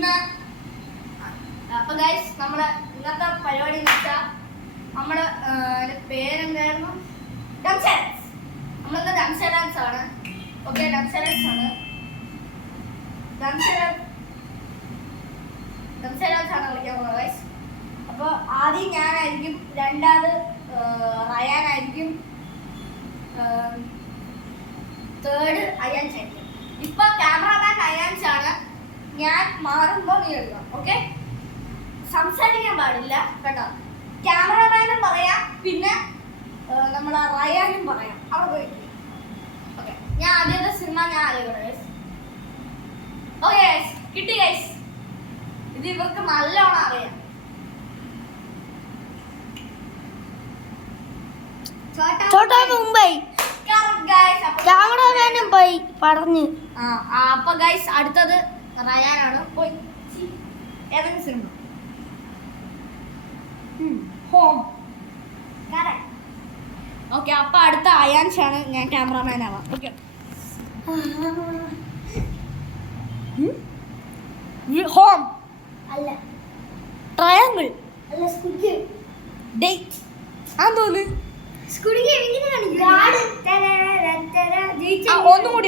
ഇന്ന് അപ്പൊ ഗൈസ് നമ്മള് ഇന്നത്തെ പരിപാടി എന്ന് വെച്ചാൽ നമ്മള് പേരെന്തായിരുന്നു നമ്മളിന്ന് ഡാൻസ് ആണ്. ഓക്കെ, ഡാൻസ് ആണ്. ഡാൻസ് ആണ് കളിക്കാൻ പോകുന്നത് ഗൈസ്. അപ്പൊ ആദ്യം ഞാനായിരിക്കും, രണ്ടാമത് റയാനായിരിക്കും, തേർഡ് അയാൻസ് ആയിരിക്കും. ഇപ്പൊ ക്യാമറമാൻ അയാൻസ് ആണ്. ഞാൻ മാറുമ്പോ നീ എഴുതാം. ഓക്കെ, സംസാരിക്കാൻ പാടില്ല കേട്ടോ. ക്യാമറമാനും പറയാം, പിന്നെ നമ്മളെ റയാനും പറയാം. അവിടെ പോയിട്ട് ഓക്കെ. ഞാൻ ആദ്യത്തെ സിനിമ ഞാൻ ആലോചിക്കട്ടെ ഗൈസ്. ഓക്കെ ഗൈസ്, കിട്ടി ഗൈസ്. ഇത് ഇവർക്ക് നല്ലോണം അറിയാം. ചോട്ടാ മുംബൈ ക്യാമറമാനും പോയി പറഞ്ഞു. അപ്പൊ ഗൈസ് അടുത്തത് റയാനാണ്. പോയി ഏതെങ്കിലും സിനിമ. ഹോം. ഓക്കെ, അപ്പൊ അടുത്ത അയാൻസ് ആണ്. ഞാൻ ക്യാമറമാൻ ആവാം. ഓക്കെ, ഹോം അല്ല, ട്രയാങ്കിൾ അല്ല, സ്കുഡ്. ഡേറ്റ് ആ തോന്നുന്നു.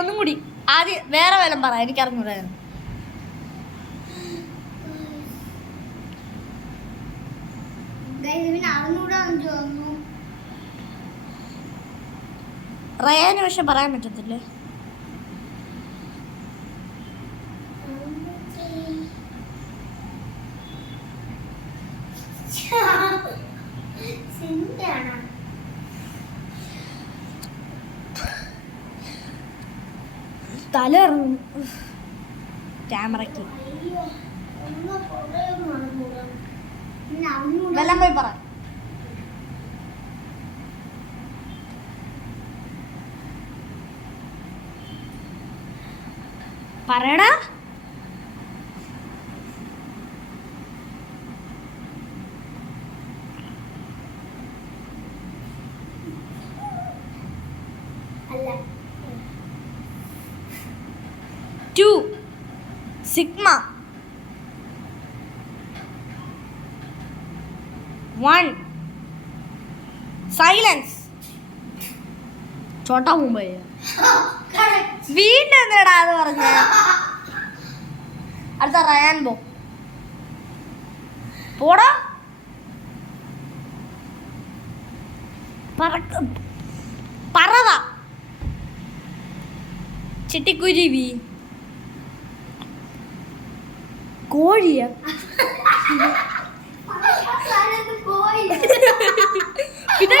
ഒന്നും കൂടി ആദ്യം വേറെ വല്ലതും പറ. എനിക്ക് അറിഞ്ഞൂടായിരുന്നു. റയാന് പക്ഷെ പറയാൻ പറ്റത്തില്ലേ. തല ഇറങ്ങും ക്യാമറയ്ക്ക്. വെള്ളം പോയി പറ. പറയടാ. അല്ല, 2 സിഗ്മ 1 സൈലൻസ്. ചോട്ടാ മുംബൈ വീണ്ടും എന്തിനാ അത് പറഞ്ഞ. അടുത്ത റയാൻ പോടാ. പറവ ചിട്ടിക്കുരുവി കോഴിയ. പിന്നെ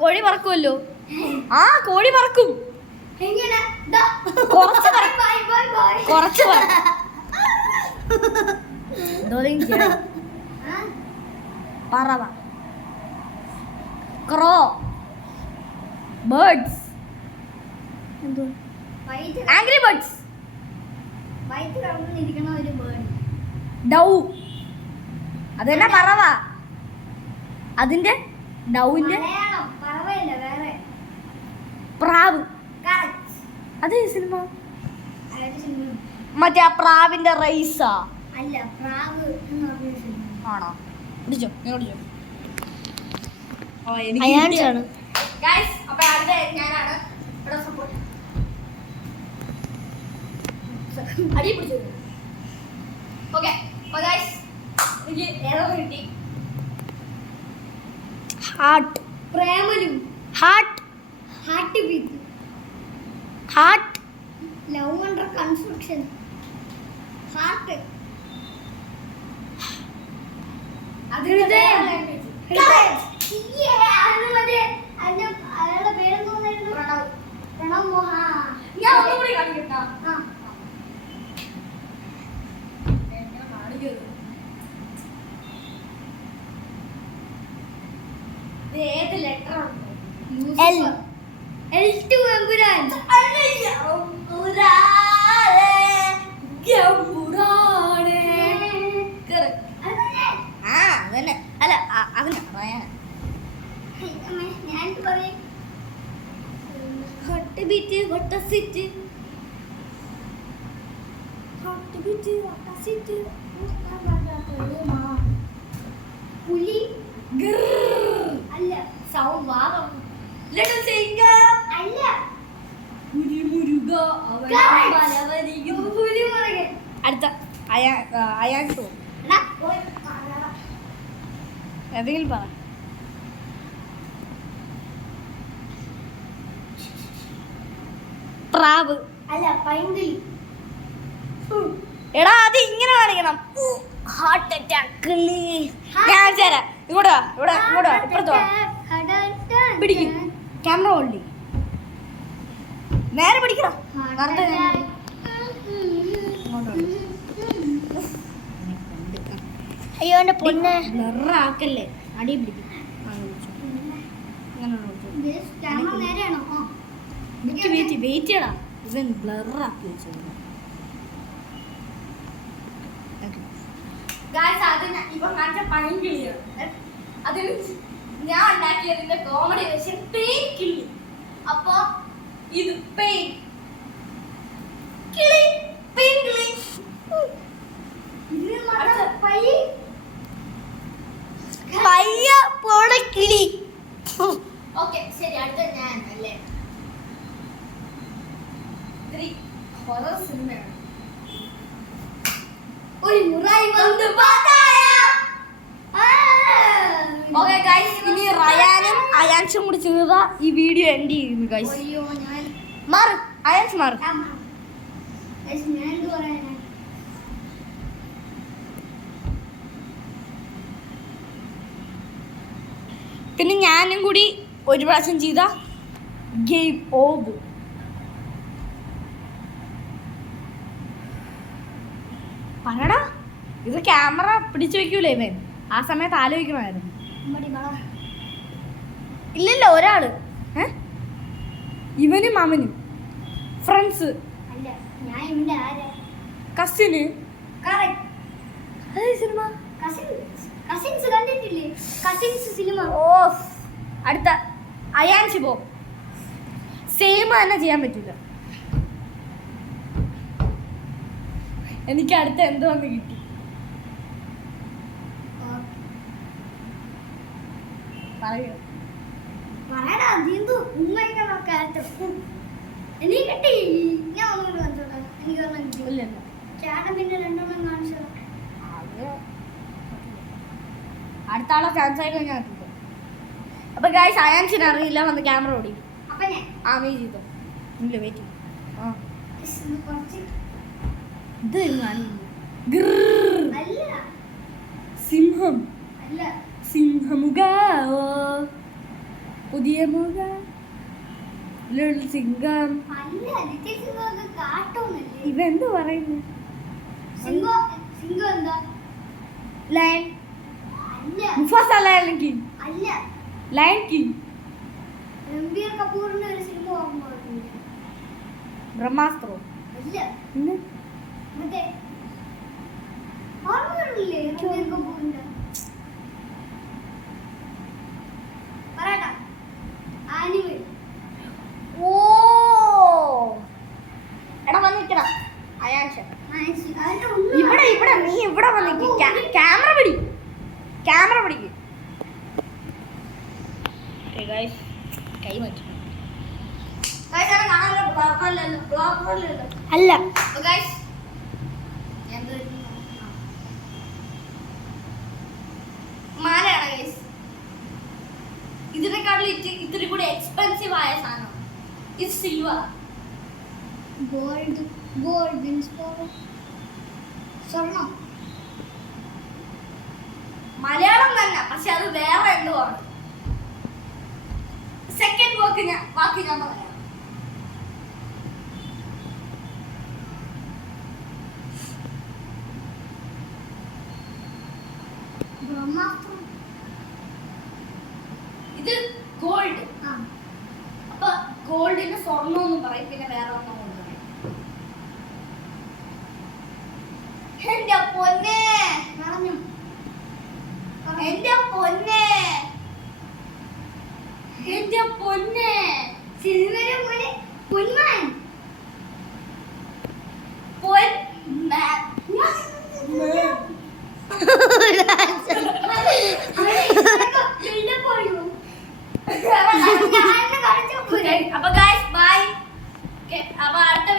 കോഴി പറക്കുമല്ലോ. ആ കോഴി പറക്കും. കുറച്ച് പറവ, ക്രോ, ബേർഡ്സ്, ആംഗ്രി ബേർഡ്സ്, ഡൗ. അതെന്നാ പറവ. അതിന്റെ ഡൗവിന്റെ പ്രാവ്. അത് സിനിമ മറ്റേ ആ പ്രാവിന്റെ റൈസാ. ആണോ? പിടിച്ചോ, അയാൻസാണ്. ഞാനാണ് അടി പിടിച്ചത്. ഓക്കെ, എനിക്ക് ഏതോ കിട്ടി. Heart. Premalu. Heart. Heart beat. Heart. Love under construction. Heart. അതിന്റെ അയാളുടെ പേരെന്തോന്നായിരുന്നു? പ്രണവ് മോഹ. ഞാൻ ഒന്നുകൂടി കാണിക്കട്ടാ. ഏത് ലെറ്റർ ഉണ്ട്? L2 എമ്പുരാൻ. അല്ല അതിന് പറയാൻ ഞാൻ പറയും. Hot beat, hot sit, hot പുലി അല്ല സൗണ്ട് വാദം ലിറ്റിൽ സിംഗർ അല്ല മുരുക പുലി പറയേ അടുത്ത അയാൻസ് ഏതെങ്കിലും പറ. പ്രാവ്. അല്ല പൈങ്കിളി. എടാ അത് ഇങ്ങനെ കാണിക്കണം. Heart attack. ഞാൻ തരാം. ഇങ്ങോട്ട് വാ, ഇങ്ങോട്ട് വാ, ഇപ്പുറത്ത് വാ. പിടിക്കും. Camera hold. നേരെ പിടിക്കണം. അയ്യോ എന്റെ പൊന്നെ ബ്ലറാക്കല്ലേ. അടി പിടിക്കും. വെയിറ്റ് ചെയ്യടാ. ഇവൻ ബ്ലറാക്കി വെച്ചത്. ഇപ്പൊ കാണിച്ച പൈങ്കിളിയാണ്. അതിന് ഞാൻ ഉണ്ടാക്കിയതിന്റെ കോമഡി വെച്ച് പെയിൻ കിളി. അപ്പൊ ഇത് പെയിൻ കിളി, പെയിൻ കിളി. പയ്യ പോണ കിളി. ഓക്കെ ശരി, അടുത്ത ഞാൻ അല്ലേ. ഹൊറർ സിനിമയാണ്. ഒരു മുറായി വന്ന് ഓക്കെ ഗൈസ്, ഇനി റയാനും അയാൻസും കൂടി ചെയ്ത ഈ വീഡിയോ എൻഡ് ചെയ്യുന്നു ഗൈസ്. അയ്യോ ഞാൻ മാറ്, അയാൻസ് മാറ്. ഞാൻ എന്ത് പറയാനാ. പിന്നെ ഞാനും കൂടി ഒരു പ്രാവശ്യം ചെയ്ത ഗെയിം ഓഫ്. പറടാ, ഇത് ക്യാമറ പിടിച്ചു വെക്കൂലേ ഇവൻ? ആ സമയത്ത് ആലോചിക്കണമായിരുന്നു. ഇല്ലല്ല, ഒരാള് ഇവനും അവനും ഫ്രണ്ട്സ്, അല്ല ഞാൻ ഇവിടെ ആരാ? കസിന്. കറക്റ്റ്. അതേ സിനിമ. കസിൻസ് കണ്ടിട്ടില്ലേ? Cousins cinema. ഓ, അടുത്ത അയാൻസ് പോ. സെയിം തന്നെ ചെയ്യാൻ പറ്റില്ല. എനിക്ക് അടുത്ത എന്തോ ഒന്ന് കിട്ടി. പറയൂ. പറയടാ, നീന്തു ഉമ്മയൊക്കെ എനിക്ക് കിട്ടി. ഞാൻ ഒന്നുകൂടി കാണിച്ചോട്ടെ. എനിക്ക് ഒരെണ്ണം കിട്ടി. ഇല്ലല്ല, ചേട്ടൻ പിന്നെ രണ്ടെണ്ണം കാണിച്ചോ. അടുത്ത ആളെ ചാൻസ് ആയിട്ട് ഞാൻ എത്തിക്കും. അപ്പൊ ഗായ്സ്, അയാൻസിന് അറിയില്ല, വന്ന് ക്യാമറ ഓടി. അപ്പൊ ഞാൻ നീ ചെയ്തോ. ഇല്ല, വെയിറ്റ്. കുറച്ച് ഇത് അല്ല സിംഹം. അല്ല സിംഹമുഖ പുതിയ മുഖ സിംഹം. അല്ല ലിറ്റിൽ സിംഹം കാർട്ടൂണല്ലേ. ഇവെന്ത് പറയുന്നു? സിംഹം എന്താ? ലയൺ. അല്ല മുഫാസ ലയൺ കിങ്. അല്ല ലയൺ കിങ്. രൺബീർ കപൂറിന്റെ ഒരു സിനിമ ഓർമ്മ വരുന്നില്ല. ബ്രഹ്മാസ്ത്രം. അല്ല ഇന്ന് മറ്റേ ഓർമ്മ വരുന്നില്ലേ രൺബീർ കപൂറിന്റെ? പറയട്ടാ. ആനിമൽ. ഓ, എടാ വന്നിക്കടാ അയാൻസ്. ഇവിടെ ഇവിടെ നീ ഇവിടെ വന്നിക്ക്. ക്യാമറ പിടി, ക്യാമറ പിടിക്ക്. കൈ മാറ്റി. അല്ല, ഇതിനെക്കാട്ടിൽ ഇത്തിരി കൂടി എക്സ്പെൻസീവ് ആയ സാധനം. ഇത് സിൽവർ. ഗോൾഡ് സ്വർണം. മലയാളം തന്നെ, പക്ഷെ അത് വേറെ എന്തോ ആണ്. സെക്കൻഡ് വാക്ക് ഞാൻ പറയാം. ബ്രഹ്മാസ്ത്രം. ഇത് ഗോൾഡ്. അപ്പൊ ഗോൾഡിന് സ്വർണ്ണം എന്നും പറയും, പിന്നെ വേറെ ഒന്നും കൊണ്ട് പറയും. എന്റെ പൊന്നെ പറഞ്ഞു. എന്റെ പൊന്നെ, എന്റെ പൊന്നെ. സിനിമയിലെ പോലെ പൊന്മാൻ. പൊന്മാൻ. അപ്പൊ ഗൈസ് ബൈ. അപ്പൊ അടുത്ത